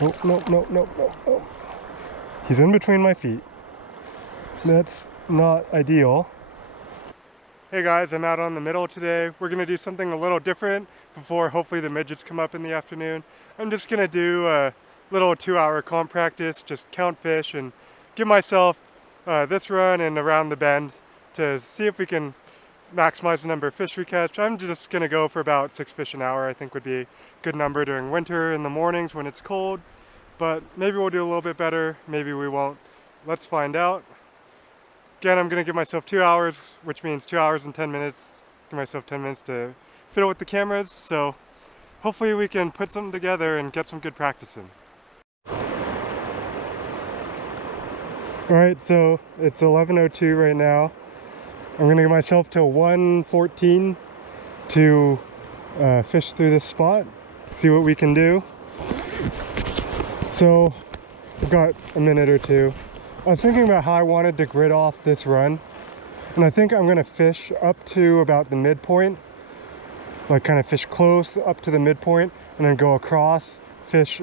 Nope, nope, nope, nope, nope, nope. He's in between my feet. That's not ideal. Hey guys, I'm out on the middle today. We're gonna do something a little different before hopefully the midgets come up in the afternoon. I'm just gonna do a little 2-hour comp practice, just count fish and give myself this run and around the bend to see if we can maximize the number of fish we catch. I'm just gonna go for about 6 fish an hour. I think would be a good number during winter in the mornings when it's cold, but maybe we'll do a little bit better, maybe we won't. Let's find out. Again, I'm going to give myself 2 hours, which means 2 hours and 10 minutes. Give myself 10 minutes to fiddle with the cameras, so hopefully we can put something together and get some good practice in. Alright, so it's 11:02 right now. I'm going to give myself till 1:14 to fish through this spot, see what we can do. So, I've got a minute or two. I was thinking about how I wanted to grid off this run, and I think I'm gonna fish up to about the midpoint, like kind of fish close up to the midpoint and then go across, fish,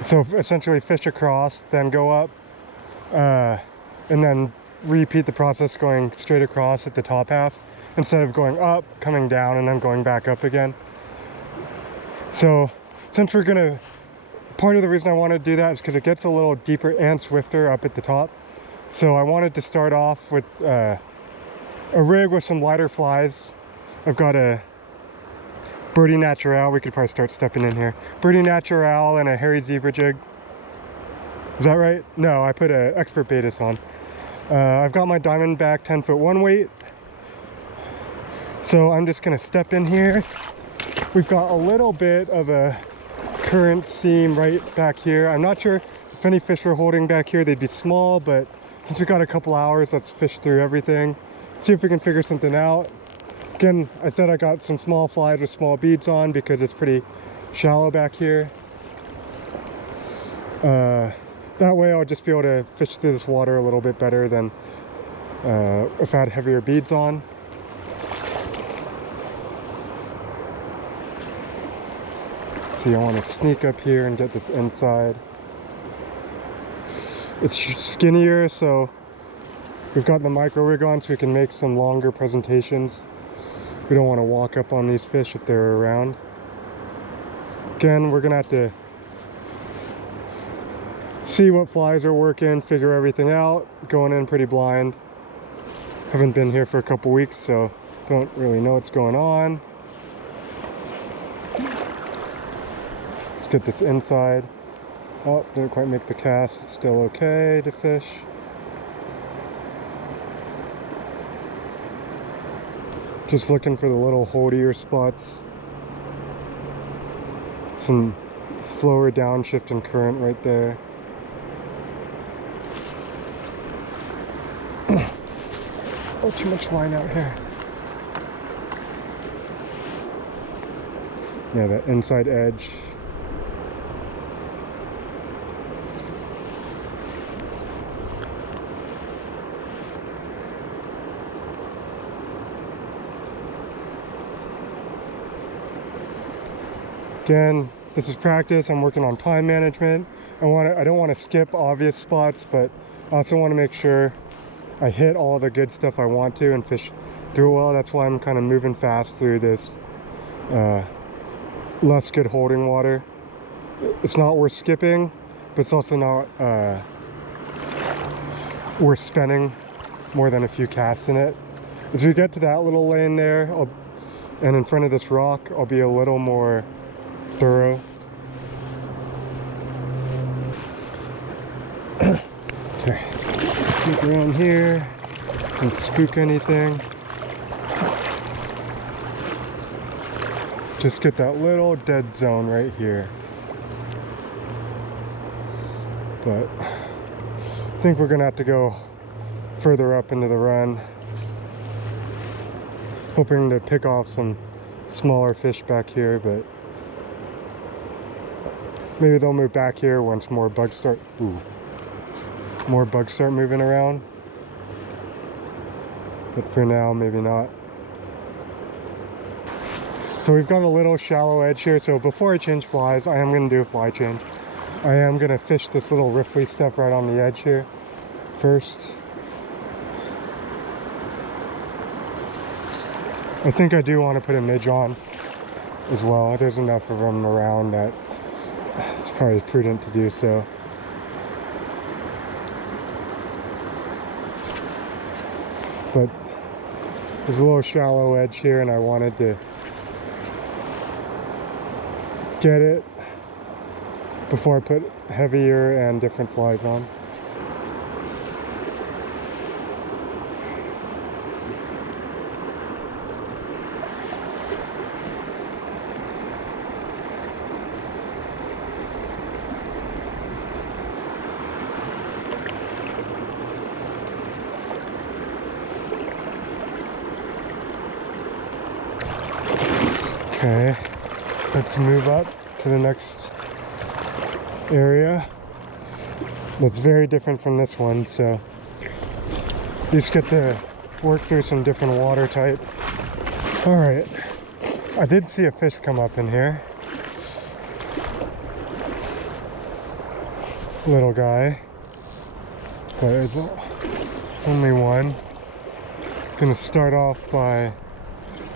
so essentially fish across, then go up, and then repeat the process going straight across at the top half instead of going up, coming down, and then going back up again. So since we're gonna, part of the reason I wanted to do that is because it gets a little deeper and swifter up at the top. So I wanted to start off with a rig with some lighter flies. I've got a birdie natural. We could probably start stepping in here. Birdie natural and a hairy zebra jig. Is that right? No, I put an expert betas on. I've got my Diamondback 10-foot 1 weight. So I'm just gonna step in here. We've got a little bit of a current seam right back here. I'm not sure if any fish are holding back here. They'd be small, but since we've got a couple hours, let's fish through everything, see if we can figure something out. Again, I said I got some small flies with small beads on because it's pretty shallow back here. That way I'll just be able to fish through this water a little bit better than if I had heavier beads on. See, I want to sneak up here and get this inside. It's skinnier, so we've got the micro rig on so we can make some longer presentations. We don't want to walk up on these fish if they're around. Again, we're gonna have to see what flies are working, figure everything out. Going in pretty blind. Haven't been here for a couple weeks, so don't really know what's going on. Let's get this inside. Oh, didn't quite make the cast. It's still okay to fish. Just looking for the little holdier spots. Some slower downshift and current right there. Oh, too much line out here. Yeah, that inside edge. Again, this is practice. I'm working on time management. I don't want to skip obvious spots, but I also want to make sure I hit all the good stuff I want to and fish through well. That's why I'm kind of moving fast through this less good holding water. It's not worth skipping, but it's also not worth spending more than a few casts in it. As we get to that little lane there, and in front of this rock, I'll be a little more thorough. Okay, sneak around here, don't spook anything. Just get that little dead zone right here. But I think we're gonna have to go further up into the run. Hoping to pick off some smaller fish back here, but maybe they'll move back here once more bugs start moving around. But for now, maybe not. So we've got a little shallow edge here, so before I change flies, I am going to do a fly change. I am going to fish this little riffly stuff right on the edge here first. I think I do want to put a midge on as well. There's enough of them around that it's probably prudent to do so. But there's a little shallow edge here and I wanted to get it before I put heavier and different flies on. Okay, let's move up to the next area. That's very different from this one, so at least get to work through some different water type. All right, I did see a fish come up in here. Little guy, but it's only one. Gonna start off by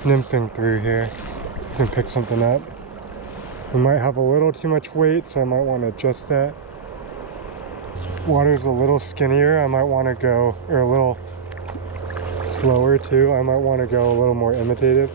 nymphing through here. Can pick something up. We might have a little too much weight, so I might want to adjust that. Water's a little skinnier. I might want to go, or a little slower too. I might want to go a little more imitative.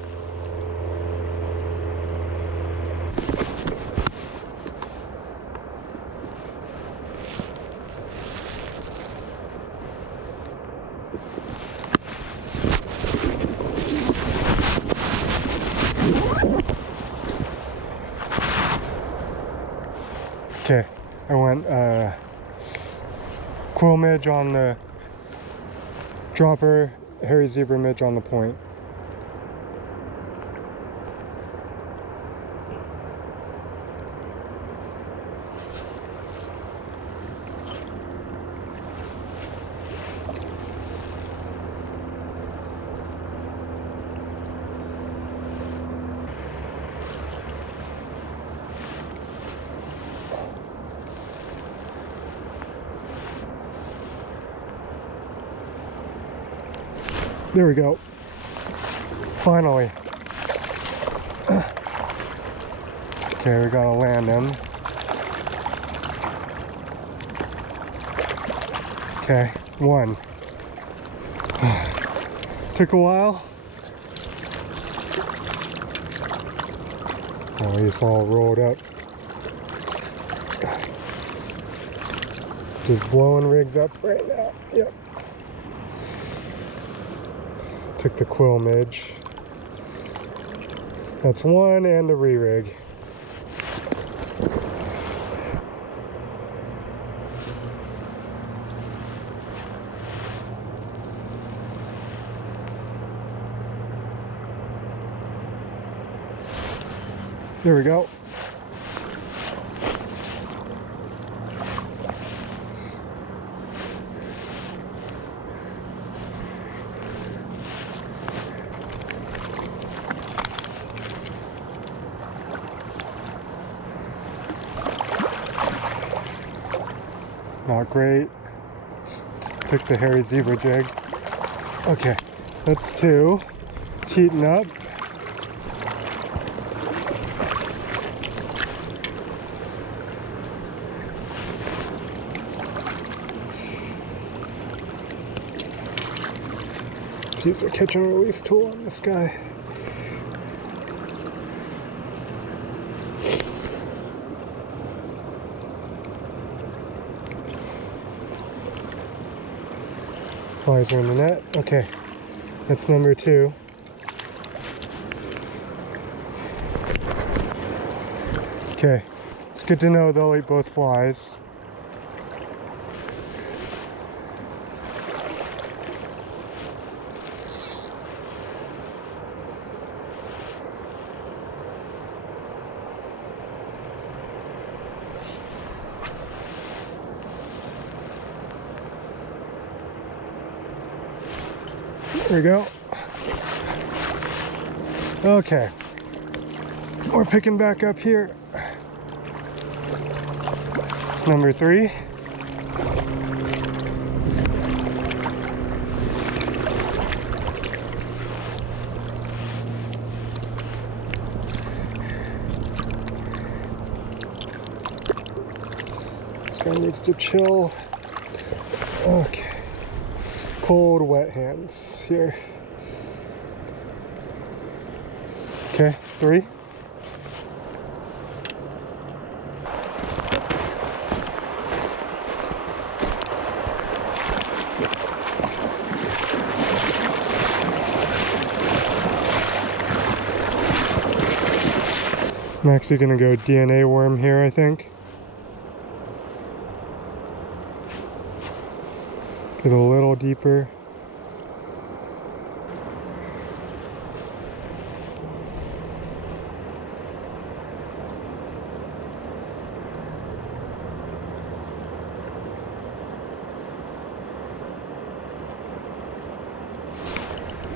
Okay, I went quill midge on the dropper, hairy zebra midge on the point. There we go. Finally. Okay, we gotta land him. Okay, one. Took a while. Oh, he's all rolled up. Just blowing rigs up right now. Yep. Took the quill midge. That's one and a re-rig. There we go. Not great. Pick the hairy zebra jig. Okay, that's two. Cheating up. Let's use a catch and release tool on this guy. Flies are in the net. Okay, that's number two. Okay, it's good to know they'll eat both flies. There we go. Okay, We're picking back up here. It's number 3. This guy needs to chill. Okay. Cold, wet hands here. Okay, 3. I'm actually gonna go DNA worm here, I think. Get a little deeper.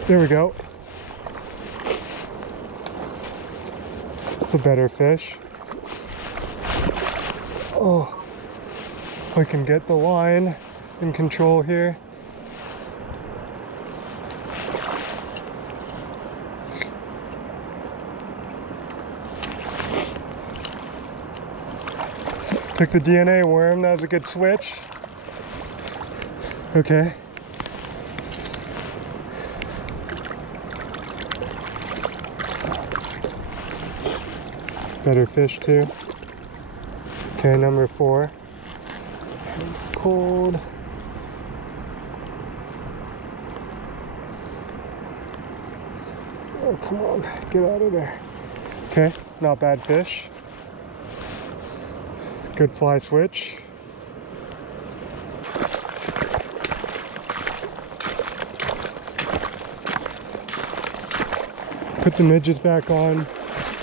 There we go. It's a better fish. Oh, if I can get the line in control here. Took the DNA worm, that was a good switch. Okay. Better fish too. Okay, number 4. Cold. Oh, come on, get out of there. Okay, not bad fish. Good fly switch. Put the midges back on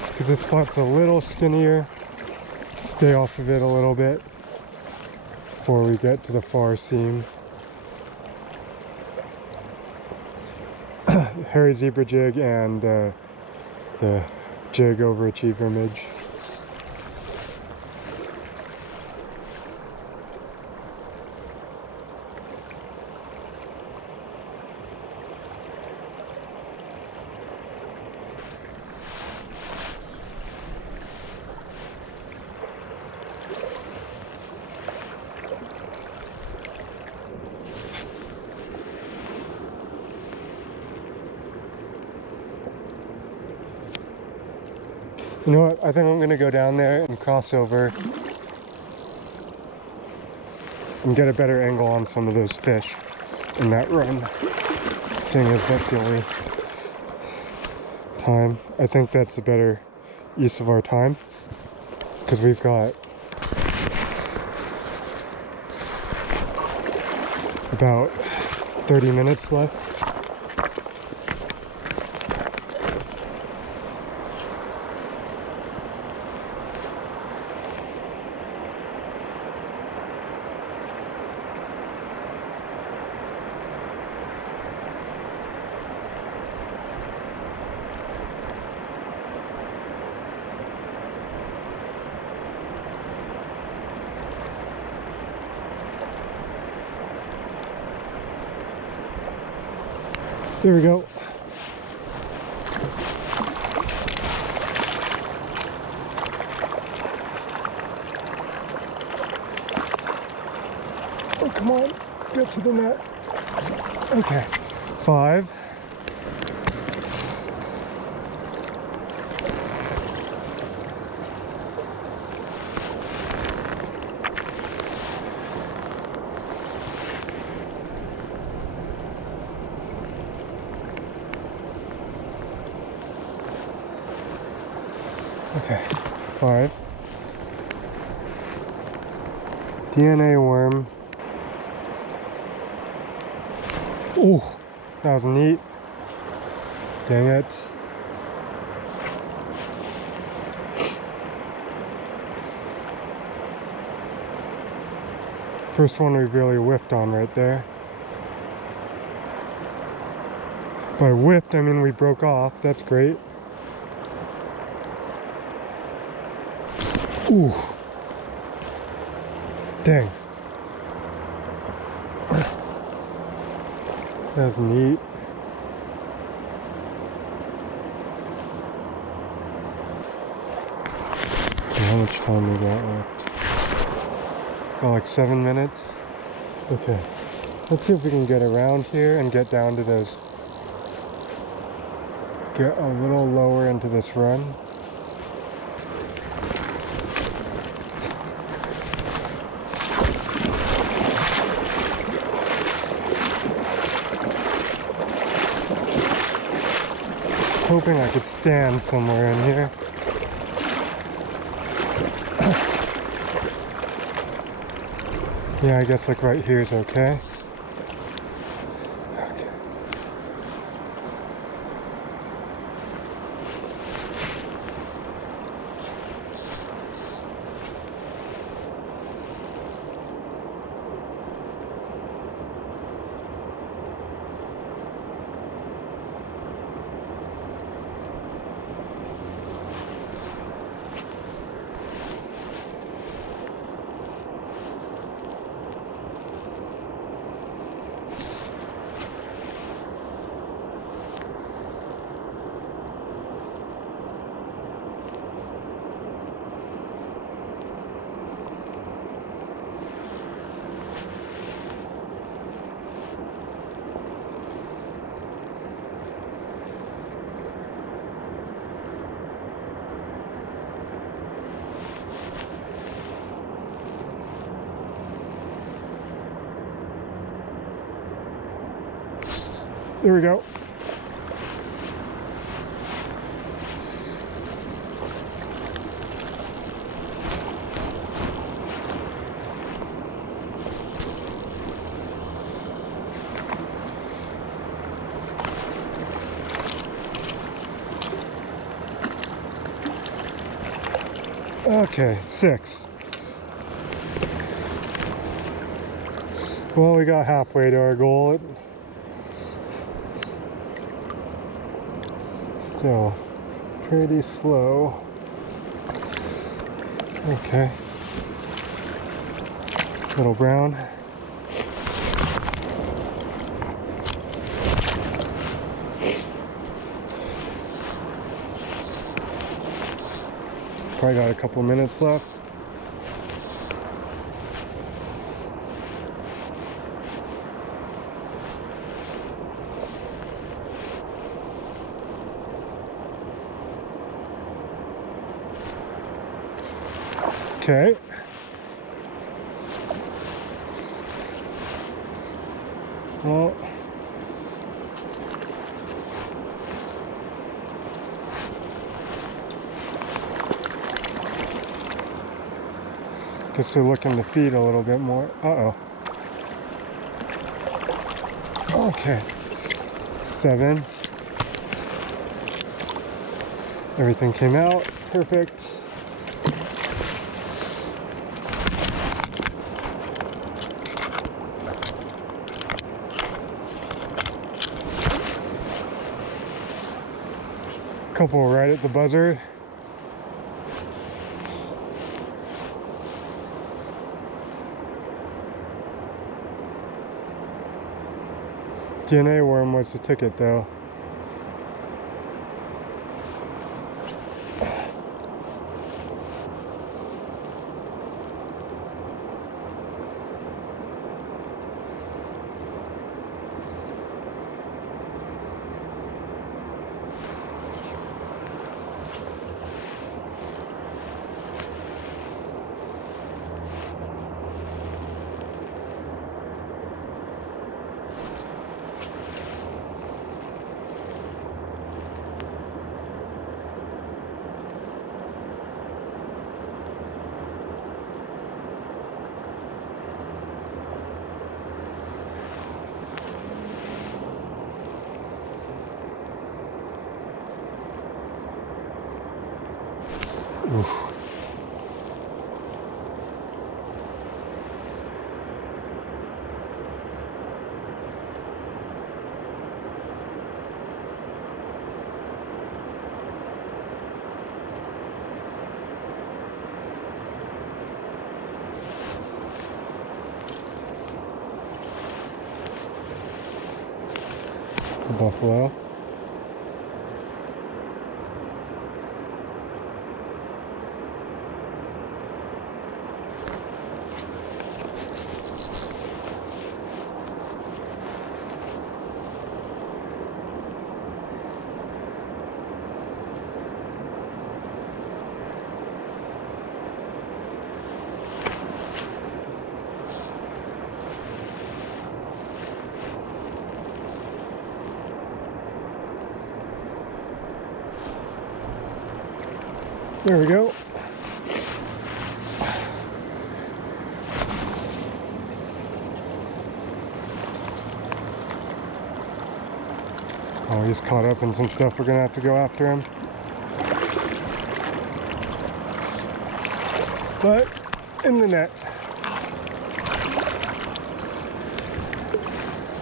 because this spot's a little skinnier. Stay off of it a little bit before we get to the far seam. Hairy zebra jig and the jig overachiever midge. You know what, I think I'm gonna go down there and cross over and get a better angle on some of those fish in that run, seeing as that's the only time. I think that's a better use of our time because we've got about 30 minutes left. There we go. Oh, come on, get to the net. Okay, 5. Okay, 5. DNA worm. Oh, that was neat. Dang it. First one we really whiffed on right there. By whiffed, I mean we broke off. That's great. Ooh. Dang. That's neat. How much time we got left? Oh, like 7 minutes? Okay. Let's see if we can get around here and get down to those. Get a little lower into this run. Hoping I could stand somewhere in here. Yeah, I guess like right here is okay. There we go. Okay, 6. Well, we got halfway to our goal. Still pretty slow. Okay. Little brown. Probably got a couple minutes left. Okay. Well, guess we're looking to feed a little bit more. Uh-oh. Okay. 7. Everything came out perfect. Couple right at the buzzer. DNA worm was the ticket though. Oof. It's a buffalo. There we go. Oh, he's caught up in some stuff. We're gonna have to go after him. But in the net.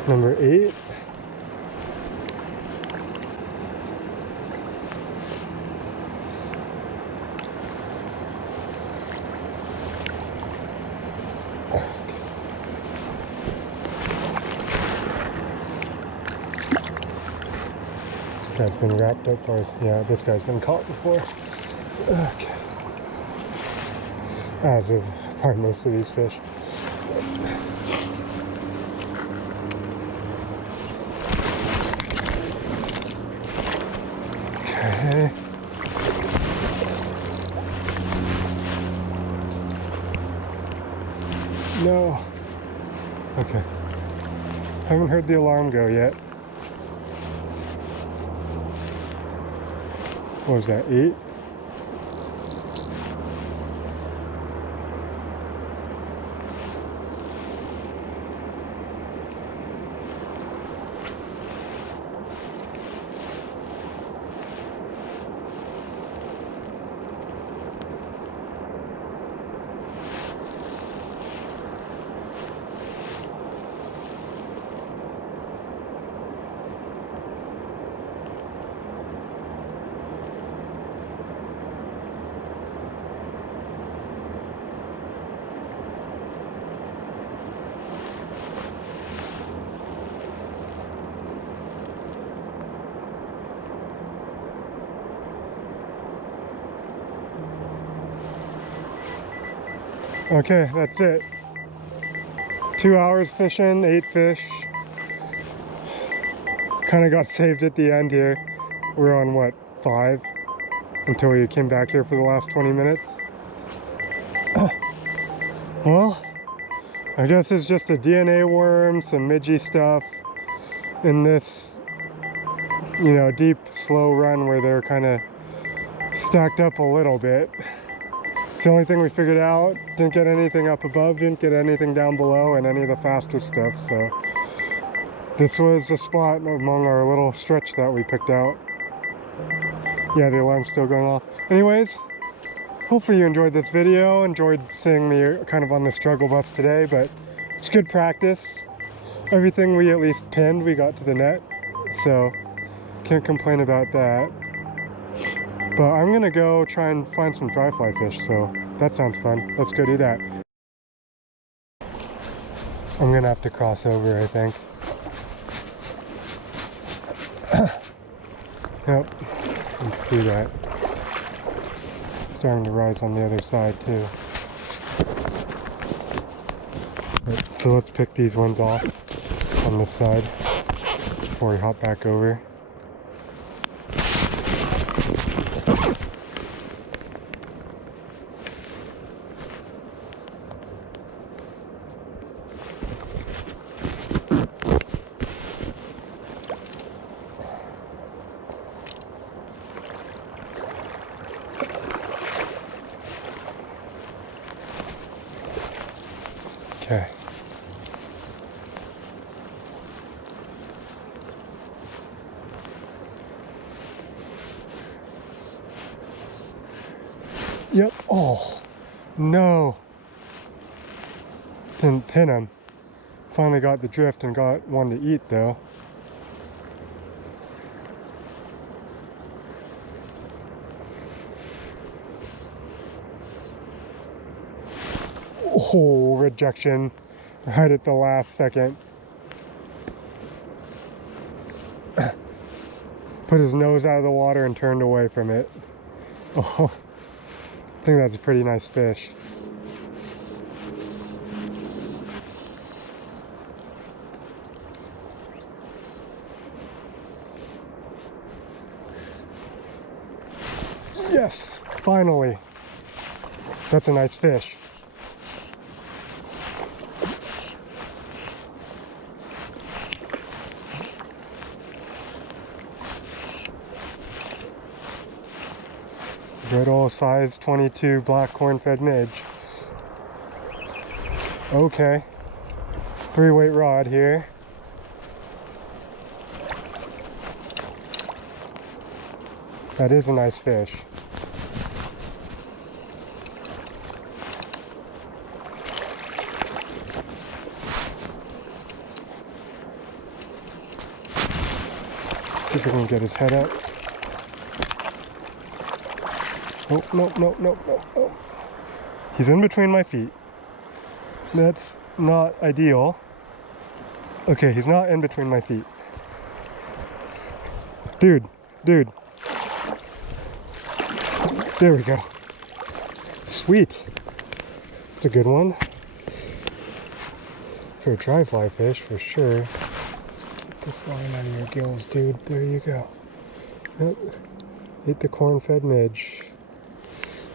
Number 8. This guy's been wrapped up, or yeah, this guy's been caught before. Okay. As of probably most of these fish. Okay. No. Okay. Haven't heard the alarm go yet. What was that, 8? Okay, that's it. 2 hours fishing, 8 fish. Kind of got saved at the end here. We're on what, 5? Until we came back here for the last 20 minutes. Well, I guess it's just a DNA worm, some midgie stuff in this, you know, deep, slow run where they're kind of stacked up a little bit. It's the only thing we figured out. Didn't get anything up above, didn't get anything down below, and any of the faster stuff, so this was a spot among our little stretch that we picked out. Yeah, the alarm's still going off. Anyways, hopefully you enjoyed this video, enjoyed seeing me kind of on the struggle bus today, but it's good practice. Everything we at least pinned, we got to the net, so can't complain about that. But I'm gonna go try and find some dry fly fish, so that sounds fun. Let's go do that. I'm gonna have to cross over, I think. Yep, let's do that. It's starting to rise on the other side too. Right, so let's pick these ones off on this side before we hop back over. Okay. Yep. Oh, no. Didn't pin him. Finally got the drift and got one to eat though. Oh, rejection right at the last second. put his nose out of the water and turned away from it. Oh, I think that's a pretty nice fish. Yes, finally. That's a nice fish. Good old size 22 black corn-fed midge. Okay, 3-weight rod here. That is a nice fish. See if we can get his head up. Nope, nope, nope, nope, nope, nope. He's in between my feet. That's not ideal. Okay, he's not in between my feet. Dude, dude. There we go. Sweet. It's a good one. For a dry fly fish, for sure. Let's get this line out of your gills, dude. There you go. Yep. Hit the corn-fed midge.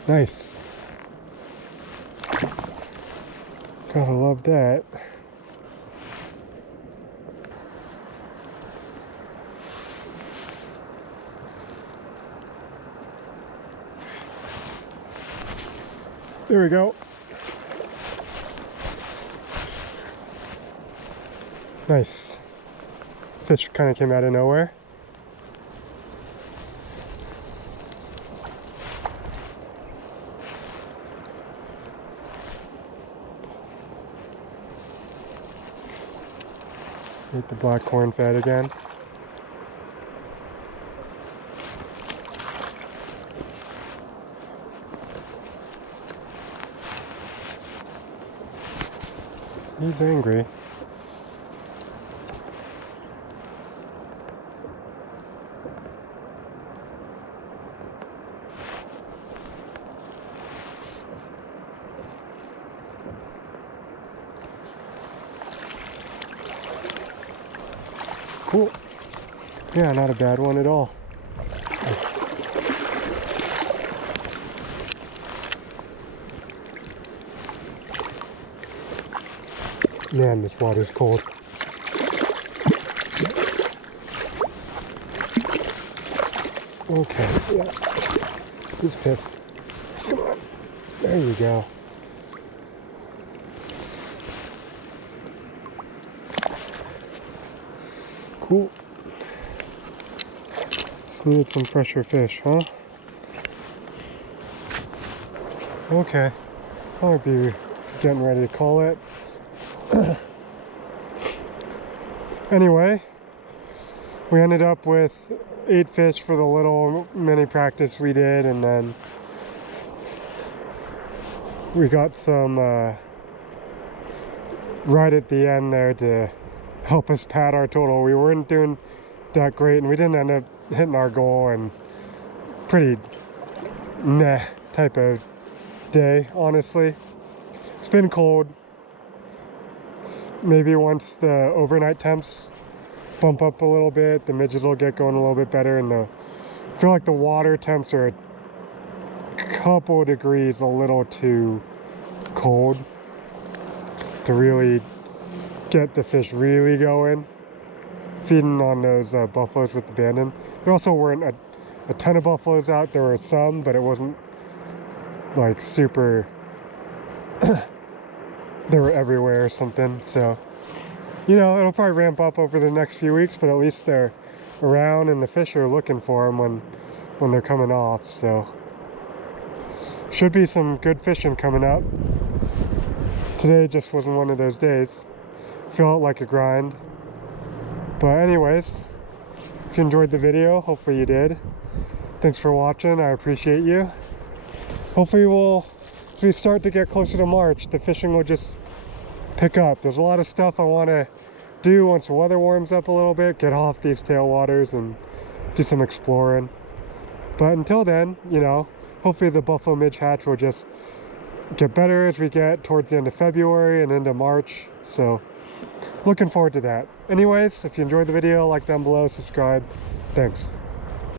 Nice. Gotta love that. There we go. Nice. Fish kind of came out of nowhere. Eat the black corn fed again. He's angry. Cool. Yeah, not a bad one at all. Man, this water's cold. Okay, yeah. He's pissed. Come on. There you go. Cool. Just needed some fresher fish, huh? Okay. I might be getting ready to call it. Anyway, we ended up with 8 fish for the little mini practice we did, and then we got some right at the end there to help us pad our total. We weren't doing that great, and we didn't end up hitting our goal, and pretty meh type of day, honestly. It's been cold. Maybe once the overnight temps bump up a little bit, the midges will get going a little bit better, and I feel like the water temps are a couple degrees a little too cold to really get the fish really going, feeding on those buffaloes with abandon. There also weren't a ton of buffaloes out. There were some, but it wasn't like super they were everywhere or something. So, you know, it'll probably ramp up over the next few weeks, but at least they're around and the fish are looking for them when they're coming off. So should be some good fishing coming up. Today just wasn't one of those days. Felt like a grind. But anyways, if you enjoyed the video, hopefully you did. Thanks for watching. I appreciate you. Hopefully as we start to get closer to March, the fishing will just pick up. There's a lot of stuff I want to do once the weather warms up a little bit, get off these tailwaters and do some exploring. But until then, you know, hopefully the Buffalo Midge hatch will just get better as we get towards the end of February and into March. So looking forward to that. Anyways, if you enjoyed the video, like down below, subscribe. Thanks.